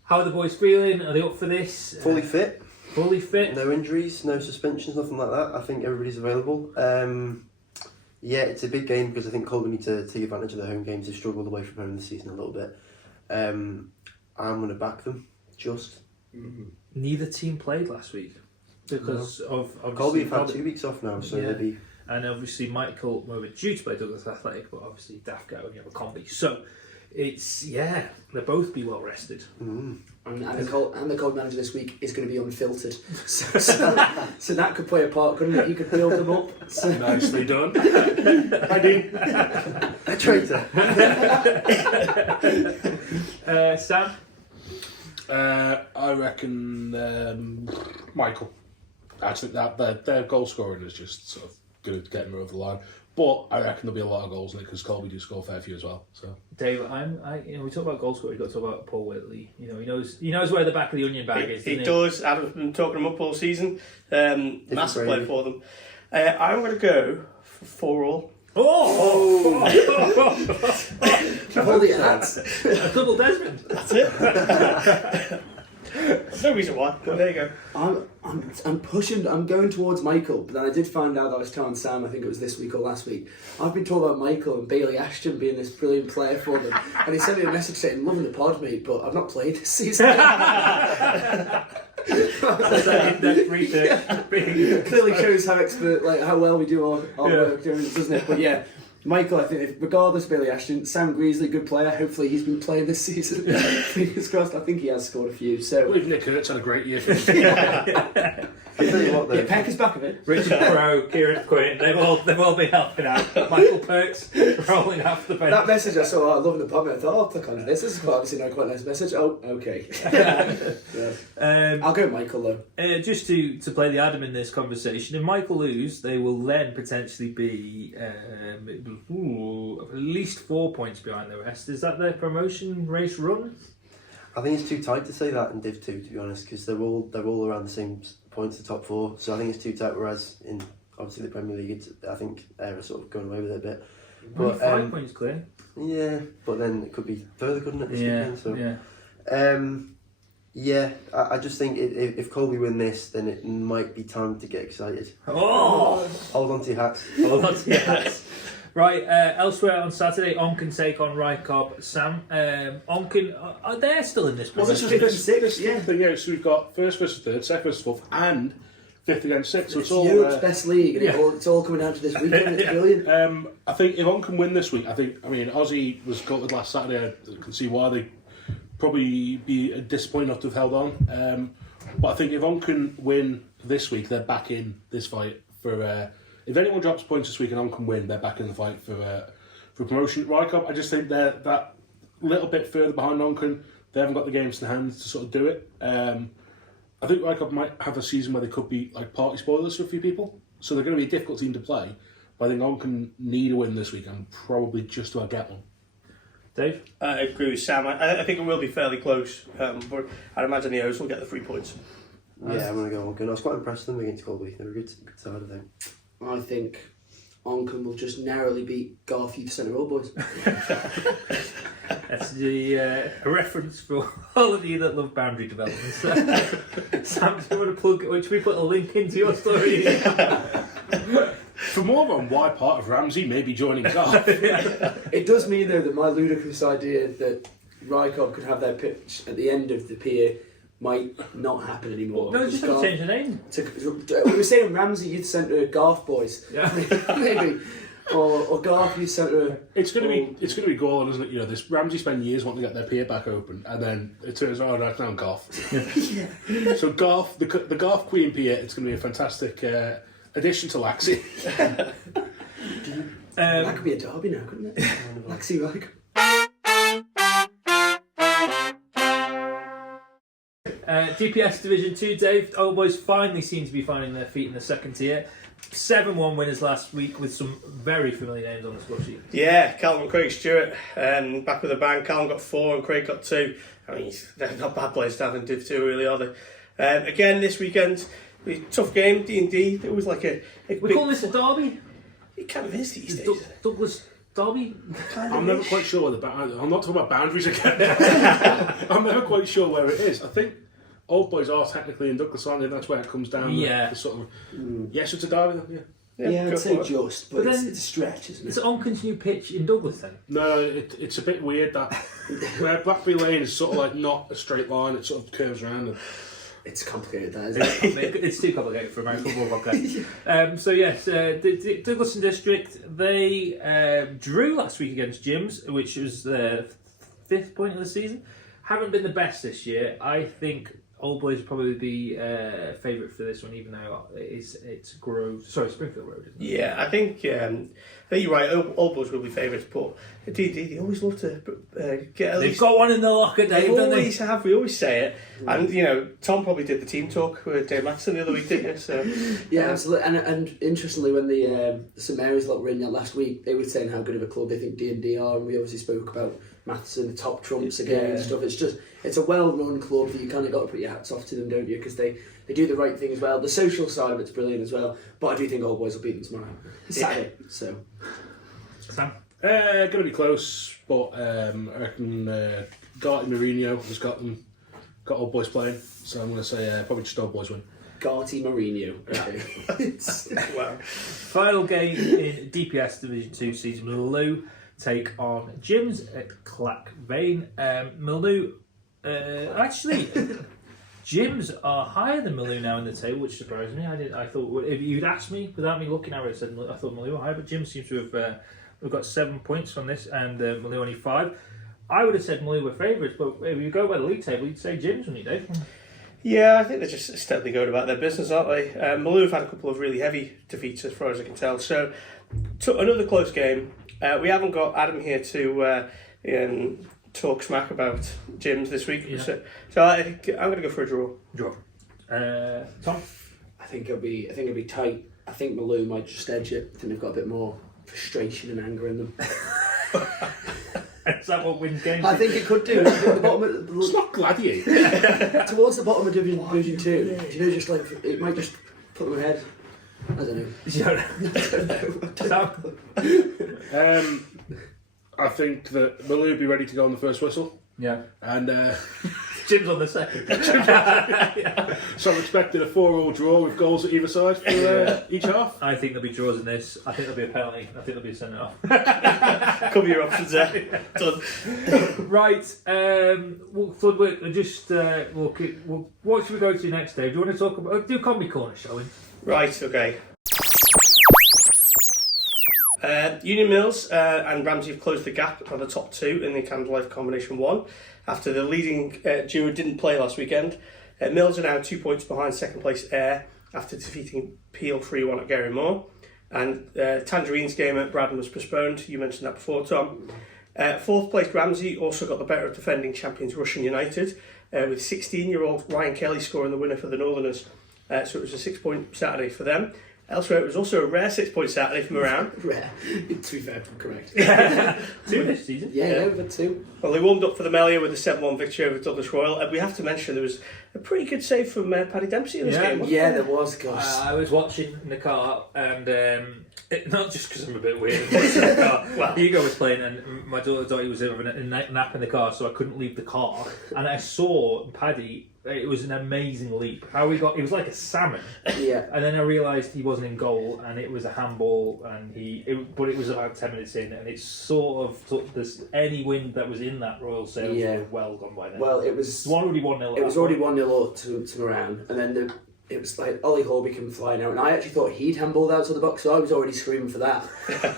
How are the boys feeling? Are they up for this? Fully fit. Fully fit. No injuries, no suspensions, nothing like that. I think everybody's available. Yeah, it's a big game because I think Colby need to take advantage of their home games. They've struggled away from home this season a little bit. I'm going to back them, just. Neither team played last week because of Colby have had 2 weeks off now, so they'll be... And obviously Michael were due to play Douglas Athletic, but obviously Daft go and you have a combi. So it's, they'll both be well rested. And the cold manager this week is going to be unfiltered. So that could play a part, couldn't it? You could build them up. So. Nicely done. Hi, Dean. A traitor. Sam? I reckon Michael. I think that their goal scoring is just sort of going to get them over the line. But I reckon there'll be a lot of goals in it because Colby do score a fair few as well. So, Dave, we talk about goal scoring. We've got to talk about Paul Whitley. He knows where the back of the onion bag is. He does. I've been talking him up all season. Massive play for them. I'm going to go for 4-4. Oh! Hold your hats. A double Desmond. That's it. No reason why, but there you go. I'm pushing. I'm going towards Michael, but then I did find out that I was telling Sam. I think it was this week or last week. I've been told about Michael and Bailey Ashton being this brilliant player for them, and he sent me a message saying, "Loving the pod, mate, but I've not played this season." Clearly shows how expert, how well we do our work doing it, doesn't it? But yeah. Michael, I think, regardless of Bailey Ashton, Sam Greasley, good player. Hopefully, he's been playing this season. Fingers crossed. I think he has scored a few. So, I believe Nick Kurtz had a great year. I'll tell you what, though. Yeah, Peck is back of it. Richard Crowe, Kieran Quinn, they've all been helping out. Michael Perks rolling off the bench. That message I saw, loving the pub. I thought, I'll click on this. This is quite a nice message. Oh, okay. I'll go Michael though. Just to play the Adam in this conversation, if Michael lose, they will then potentially be at least 4 points behind the rest. Is that their promotion race run? I think it's too tight to say that in Div 2, to be honest, because they're all around the same points, the top 4. So I think it's too tight. Whereas in obviously the Premier League, I think they're sort of going away with it a bit. Only 5 points clear. Yeah, but then it could be further, couldn't it? This weekend? So, yeah. I just think if Colby win this, then it might be time to get excited. Oh! Hold on to your hats. Hold on to your hats. Right, elsewhere on Saturday, Onken take on Rycob. Sam, Onken, are they still in this position? Well, this is the thing, so we've got first versus third, second versus fourth, and fifth against sixth. So it's all Europe's best league, and it's all coming down to this weekend. It's brilliant. I think if Onken win this week, Aussie was gutted last Saturday. I can see why they probably be disappointed not to have held on. But I think if Onken win this week, they're back in this fight for... if anyone drops points this week and Onken win, they're back in the fight for promotion. Rycob, I just think they're that little bit further behind Onken. They haven't got the games in hand to sort of do it. I think Rycob might have a season where they could be like party spoilers for a few people. So they're going to be a difficult team to play. But I think Onken need a win this week and probably just about get one. Dave? I agree with Sam. I think it will be fairly close. But I'd imagine the O's will get the 3 points. Yeah, I'm going to go Onken. I was quite impressed with them against Colby. They were a good side, I think. I think Onken will just narrowly beat Garth Youth Centre All Boys. That's a reference for all of you that love boundary development. Sam, do you want to plug? Should we put a link into your story? For more on why part of Ramsey may be joining Garth. It does mean though that my ludicrous idea that Rycob could have their pitch at the end of the pier might not happen anymore. No, just have to change the name. We were saying Ramsey Youth Centre Garth Boys. Yeah. Maybe. Or Garth Youth Centre. It's going to be galling, isn't it? This Ramsey spent years wanting to get their pier back open, and then it turns out right now Garth. Yeah. So Garth, the Garth Queen pier, it's going to be a fantastic addition to Laxey. That could be a derby now, couldn't it? Laxey Rycob. DPS Division 2, Dave. Old Boys finally seem to be finding their feet in the second tier. 7-1 winners last week with some very familiar names on the score sheet. Yeah, Calvin, Craig Stewart, back with a bang. Calvin got 4 and Craig got 2. They're not bad players to have in Div 2, really, are they? Again, this weekend, tough game, D&D. It was like a we call this a derby? It kind of is these days. Douglas Derby? I'm never quite sure where I'm not talking about boundaries again. I'm never quite sure where it is. I think Old Boys are technically in Douglas, aren't they? That's where it comes down. Yeah. The sort of, yes, it's a derby. Yeah. Yeah, I'd go say for it. just, but But then it's a stretch, isn't It's it? on continued pitch in Douglas then. No, it's a bit weird that where Blackberry Lane is sort of like not a straight line; it sort of curves around. And It's complicated, that, isn't it? It's too complicated for American football podcast. So yes, the Douglas District, they drew last week against Jim's, which was the 5th point of the season. Haven't been the best this year. I think Old Boys will probably be favourite for this one, even though it's Grove. Sorry, Springfield Road. Isn't it? Yeah, I think you're right. Old Boys will be favourites, but they always love to get at They've least. got one in the locker, They Dave, don't they? always have. We always say it, and Tom probably did the team talk with Dave Matson the other week, didn't you? So Yeah, absolutely. And interestingly, when the St Mary's lot were in last week, they were saying how good of a club they think D&D are, and we obviously spoke about Matheson, the top trumps again and stuff. It's a well-run club that you kind of got to put your hats off to them, don't you? Because they do the right thing as well. The social side of it's brilliant as well. But I do think Old Boys will beat them tomorrow, Saturday. So Sam? going to be close, but I reckon Garty Mourinho has got Old Boys playing, so I'm going to say probably just Old Boys win. Garty Mourinho. Okay. wow. Final game in DPS Division 2 season, Mhelliah take on Jim's at Clackvane. Mhelliah, actually, Jim's are higher than Mhelliah now in the table, which surprised me. I thought if you'd asked me without me looking at it, I thought Mhelliah were higher, but Jim seems to have we've got 7 points from this, and Mhelliah only 5. I would have said Mhelliah were favourites, but if you go by the league table, you'd say Jim's, wouldn't you, Dave? Yeah, I think they're just steadily going about their business, aren't they? Mhelliah have had a couple of really heavy defeats, as far as I can tell. So, another close game. We haven't got Adam here to talk smack about Jim's this week. Yeah. So I think I'm going to go for a draw. Draw. Tom? I think it'll be tight. I think Mhelliah might just edge it. I think they've got a bit more frustration and anger in them. Is that what wins games? I think it could do. At the bottom of, It's not Gladiator. towards the bottom of Division 2. Do you know, just like it might just put them ahead. I don't know. I think that Mhelliah will be ready to go on the first whistle, Yeah. and Jim's on the second. so I'm expecting a 4-4 draw with goals at either side for each half. I think there'll be draws in this. I think there'll be a penalty. I think there'll be a send off. Cover your options there. Done. Right. Floodwork. Just what should we go to next, Dave? Do you want to talk about? Do Comedy Corner, shall we? Right, okay. Union Mills and Ramsey have closed the gap on the top 2 in the Camden Life Combination 1 after the leading duo didn't play last weekend. Mills are now 2 points behind second place Ayr after defeating Peel 3-1 at Gary Moore. And Tangerine's game at Braddon was postponed. You mentioned that before, Tom. 4th place Ramsey also got the better of defending champions Russian United with 16-year-old Ryan Kelly scoring the winner for the Northerners. So it was a 6-point Saturday for them. Elsewhere, it was also a rare 6-point Saturday for Marown. Rare. To be fair, correct. 2 this season. Yeah, over 2. Well, they warmed up for the Mhelliah with a 7-1 victory over Douglas Royal. And we have to mention there was a pretty good save from Paddy Dempsey in this game. Wasn't Yeah, there? there was, gosh. I was watching in the car, and not just because I'm a bit weird. In the car. Well. Hugo was playing, and my daughter thought he was having a nap in the car, so I couldn't leave the car. And I saw Paddy. It was an amazing leap. How he got, it was like a salmon. Yeah. And then I realised he wasn't in goal, and it was a handball, and but it was about 10 minutes in, and it sort of took any wind that was in that Royal Sales were well gone by then. Well, it was. It was already 1-0. It was already 1-0 up to Marown, and then it was like Ollie Horby came flying out, and I actually thought he'd handballed out of the box, so I was already screaming for that.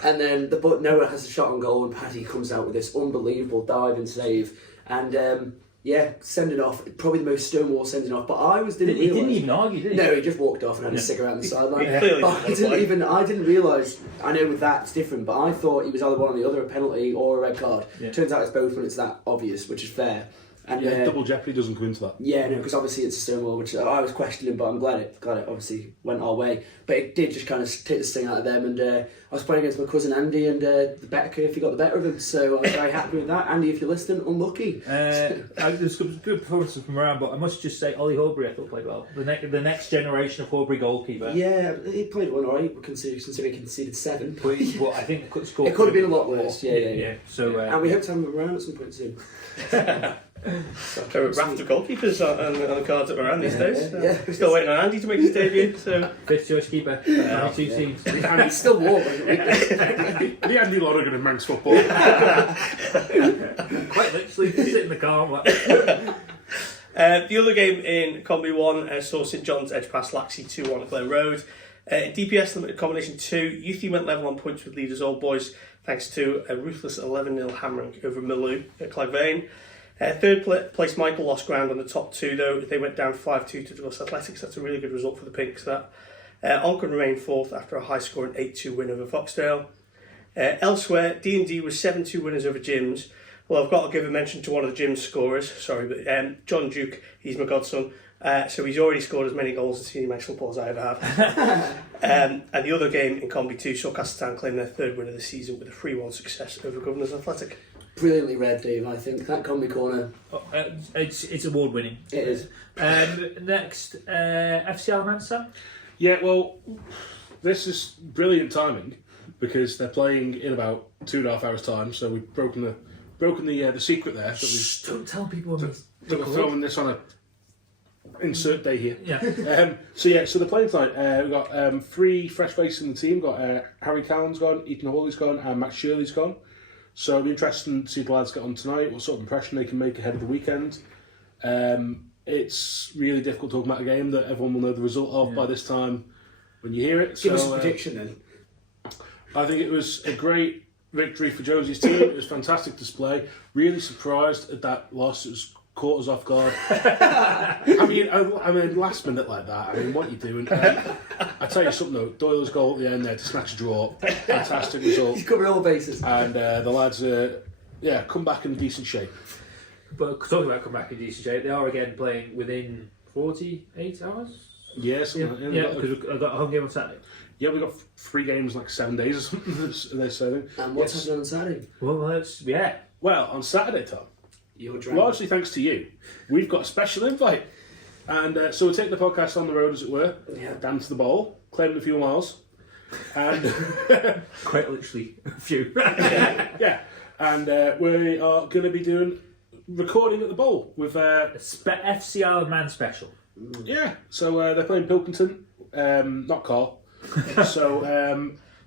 And then but Noah has a shot on goal, and Paddy comes out with this unbelievable dive and save, and sending off, probably the most stonewall sending off. But I didn't He realise. didn't even argue, did he? No, he just walked off and had a cigarette on the sideline. He clearly But I didn't realise. I know with that it's different, but I thought he was either one or the other, a penalty or a red card. Yeah. Turns out it's both when it's that obvious, which is fair. And Double jeopardy doesn't come into that. yeah, no, because obviously it's a stonewall, which I was questioning, but I'm glad it obviously went our way. But it did just kind of take the sting out of them, and I was playing against my cousin Andy, and the better curve, he got the better of him, so I was very happy with that. Andy, if you're listening, unlucky. There's some good performances from around, but I must just say Ollie Horbury I thought played well. The next generation of Horbury goalkeeper. Yeah, he played one alright, considering he conceded 7. But I think It could have been a lot worse, yeah. So And we hope to have him around at some point soon. A raft of goalkeepers on the cards at Marown these days. Yeah. Still waiting on Andy to make his debut. So Fifth choice keeper. 22 teams. It's still warm. The Andy Lorrigan of Manx football. Quite literally sit in the car. Like, the other game in Combi 1 saw St John's edge past Laxey 2-1 at Clare Road. DPS limited combination 2, Youthy went level on points with leaders Old Boys thanks to a ruthless 11-0 hammering over Mhelliah at Clogvane. Third place Michael lost ground on the top two though. They went down 5-2 to Douglas Athletics. That's a really good result for the Pinks. Onchan remained fourth after a high scoring 8-2 win over Foxdale. Elsewhere, D&D was 7-2 winners over Gyms. Well, I've got to give a mention to one of the Gyms scorers. Sorry, but John Duke, he's my godson. So he's already scored as many goals in senior men's football as I ever have. And the other game in Combi 2 saw Castletown claim their third win of the season with a 3-1 success over Governors Athletic. Brilliantly read, Dave. I think that combi corner. it's award winning. It is. Next, FC Alamansa. Yeah, well, this is brilliant timing because they're playing in about 2.5 hours' time. So we've broken the secret there. That Don't tell people when we're filming this on a insert day here. Yeah. So they're playing tonight. We've got 3 fresh faces in the team. We've got Harry Callan's gone, Ethan Hawley's gone, and Matt Shirley's gone. So it'll be interesting to see the lads get on tonight, what sort of impression they can make ahead of the weekend. It's really difficult talking about a game that everyone will know the result of by this time when you hear it. Give us a prediction then. I think it was a great victory for Josie's team. It was a fantastic display. Really surprised at that loss. It was caught us off guard. I mean, last minute like that. I mean, what you doing? I tell you something though. Doyle's goal at the end there to snatch a draw. Fantastic result. He's covered all bases. And the lads, come back in decent shape. But talking about come back in decent shape, they are again playing within 48 hours. Yeah, something. Yeah, because I've got a home game on Saturday. Yeah, we got 3 games in like 7 days or something. They're saying. And what's happening on Saturday? Well, on Saturday, Tom. You're drunk. Largely thanks to you, we've got a special invite. And so we're taking the podcast on the road, as it were, down to the bowl, claiming a few miles. And quite literally a few. yeah. And we are going to be doing recording at the bowl with FC Isle of Man special. Yeah, so they're playing Pilkington, not Carl. So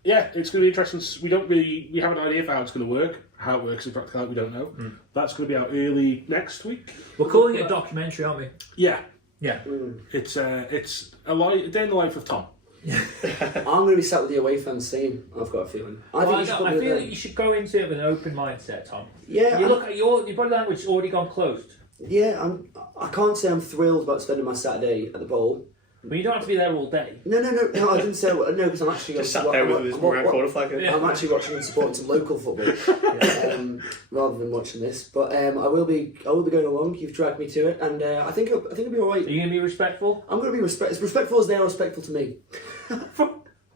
it's going to be interesting. We have an idea of how it's going to work. How it works in practicality, we don't know. That's going to be out early next week. We're calling it a documentary, aren't we? Yeah. Yeah. It's a day in the life of Tom. I'm going to be sat with the away fans singing. I've got a feeling. I feel like you should go into it with an open mindset, Tom. Yeah. You look at your body language has already gone closed. Yeah, I can't say I'm thrilled about spending my Saturday at the bowl. But you don't have to be there all day. No, I didn't say no because I'm actually just sat there with his Marown quarter flag. I'm actually watching and supporting some local football rather than watching this. But I will be going along. You've dragged me to it, and I think it'll be all right. Are you going to be respectful? I'm going to be as respectful as they are respectful to me.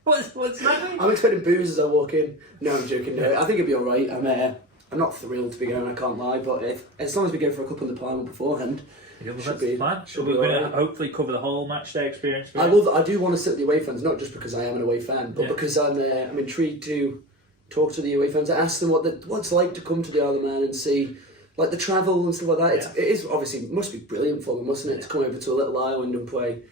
What's that mean? I'm expecting boos as I walk in. No, I'm joking. No, I think it'll be all right. I'm not thrilled to be going. I can't lie, but as long as we go for a couple in the final beforehand. Yeah, well, that's the plan. We're going to hopefully cover the whole match day experience. I do want to sit with the away fans, not just because I am an away fan, but because I'm intrigued to talk to the away fans. I ask them what's like to come to the Isle of Man and see like the travel and stuff like that. It is obviously must be brilliant for them, mustn't it, to come over to a little island and play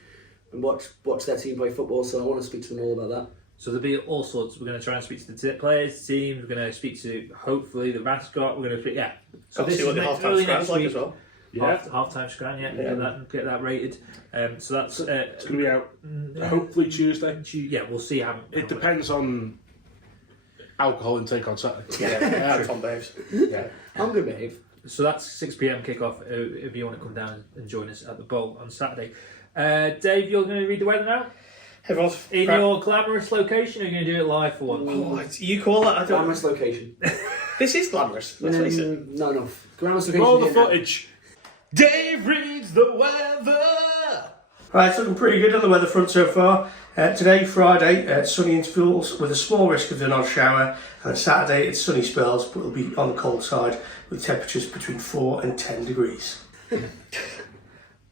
and watch their team play football. So I want to speak to them all about that. So there'll be all sorts. We're going to try and speak to the players, the teams. We're going to speak to hopefully the mascot. We're going to speak. So this see what the half-time scram's like as well. Yeah, half-time scrum. Get that rated. So that's it's going to be out hopefully Tuesday. Yeah, we'll see how. It depends on alcohol intake on Saturday. Yeah, Tom behaves. Yeah, I'm going to behave. So that's 6 p.m. kickoff. If you want to come down and join us at the bowl on Saturday, Dave, you're going to read the weather now. Everyone's in your glamorous location. Or are you going to do it live for once? Oh, you call that? Glamorous location. This is glamorous. Let's face it. Not enough. Glamorous location. Roll the footage. Dave reads the weather. Right, it's looking pretty good on the weather front so far. Today, Friday, sunny intervals with a small risk of an odd shower. And Saturday, it's sunny spells, but it'll be on the cold side with temperatures between 4 and 10 degrees.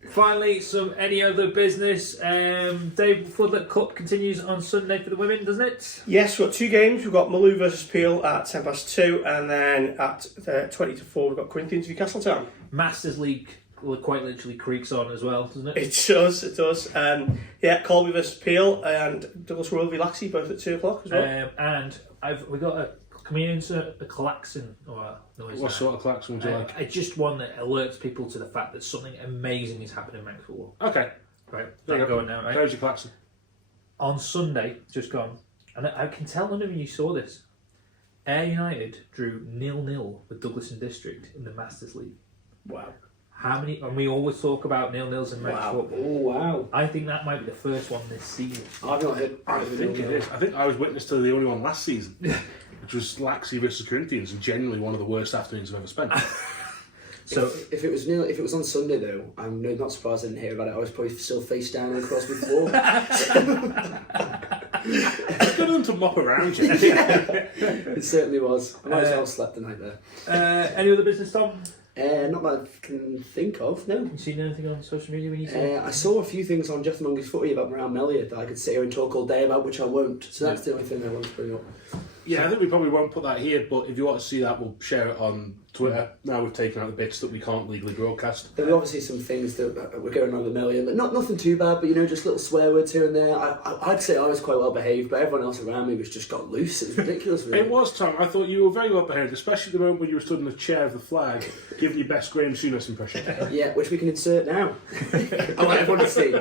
Finally, any other business. Dave, Floodlit Cup continues on Sunday for the women, doesn't it? Yes, we've got 2 games. We've got Mhelliah versus Peel at 2:10, and then at 20:4 we've got Corinthians v Castletown. Masters League quite literally creaks on as well, doesn't it? It does. Yeah, Colby versus Peel and Douglas Royal v Laxey both at 2 o'clock as well. And we got a. Can we insert a klaxon or a noise? What sort of klaxon would you like? It's just one that alerts people to the fact that something amazing is happening in Manx football. Okay. Right, There you go. going now, right? There's your klaxon. On Sunday, just gone, and I can tell none of you saw this. Ayr United drew 0-0 with Douglas and District in the Masters League. Wow. How many? And we always talk about 0-0s in Manx football. Oh wow! I think that might be the first one this season. I've not heard. I think it is. I think I was witness to the only one last season, which was Laxey versus Corinthians, and genuinely one of the worst afternoons I've ever spent. So if it was on Sunday though, I'm not surprised I didn't hear about it. I was probably still face down on Crosby floor. It's good of them to mop around you. It certainly was. I might as well have slept the night there. any other business, Tom? Not that I can think of, no. You seen anything on social media we need to? I saw a few things on Jeff Munger's footy about Marown Mhelliah that I could sit here and talk all day about, which I won't. So that's the only thing I want to bring up. Yeah, I think we probably won't put that here, but if you want to see that, we'll share it on Twitter. Now we've taken out the bits that we can't legally broadcast. There were obviously some things that were going on with Mhelliah, but nothing too bad, but just little swear words here and there. I'd say I was quite well behaved, but everyone else around me was just got loose. It was ridiculous, really. It was, Tom. I thought you were very well behaved, especially the moment when you were stood in the chair of the flag, giving your best Graham Souness impression. Yeah, which we can insert now. I want everyone to see.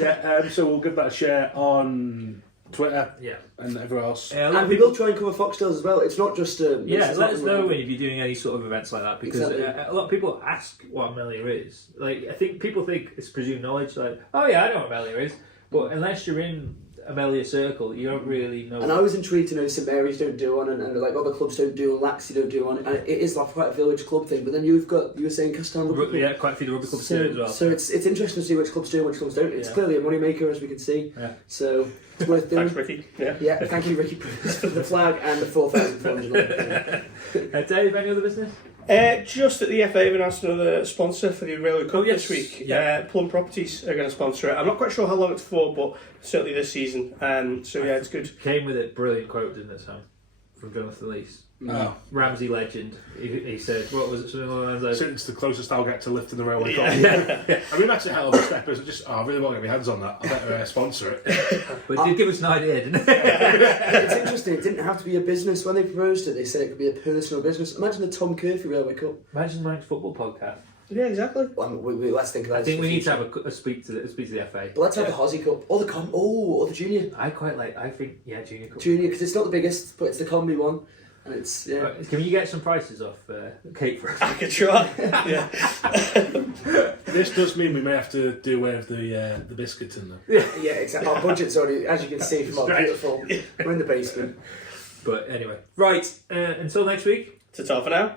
Yeah, so we'll give that a share on Twitter, Yeah. and everywhere else. And we will try and cover Foxdales as well. It's not just... Yeah, let us know if you're doing any sort of events like that, because Exactly. a lot of people ask what Mhelliah is. Like, I think people think it's presumed knowledge, like, oh yeah, I know what Mhelliah is, but unless you're in a Mhelliah circle, you don't really know. And I was intrigued to know St Mary's don't do one, and like other clubs don't do, and Laxey don't do one. And it is like quite a village club thing. But then you were saying Castellan Rugby Club. Yeah, quite a few of the rugby clubs do it as well. So it's interesting to see which clubs do and which clubs don't. It's Yeah. clearly a money maker, as we can see. Yeah. So it's worth doing. Thanks, Ricky. Yeah. Yeah, thank you, Ricky, for the flag and the 4,400. Dave, any other business? Just at the FA, they've announced another sponsor for the Railway Cup yes. this week. Yeah. Plum Properties are going to sponsor it. I'm not quite sure how long it's for, but certainly this season. So yeah, it's good. Came with a brilliant quote, didn't it, Sam? From Jonathan Lees. Oh. Ramsey legend. He said, what was it? Something along those lines like, Since the closest I'll get to lifting the railway car. yeah. I mean, that's a hell of a step. It's just, I really want to get my hands on that. I better sponsor it. But it did give us an idea, didn't it? It's interesting. It didn't have to be a business. When they proposed it, they said it could be a personal business. Imagine the Tom Curfew Railway Cup. Imagine Manx football podcast. Yeah, exactly. Well, let's think about I it. think we need to have a speak to the FA. But let's have the Hozzy Cup. Or the or the Junior. I think, Junior Cup. Junior, because it's not the biggest, but it's the comedy one. And it's, yeah. Right, can you get some prices off Kate for us? I could try. Yeah. This does mean we may have to do away with the biscuits in there. Yeah, exactly. Our budget's already, as you can see from our beautiful, we're in the basement. But anyway, right, until next week. Ta-ta for now.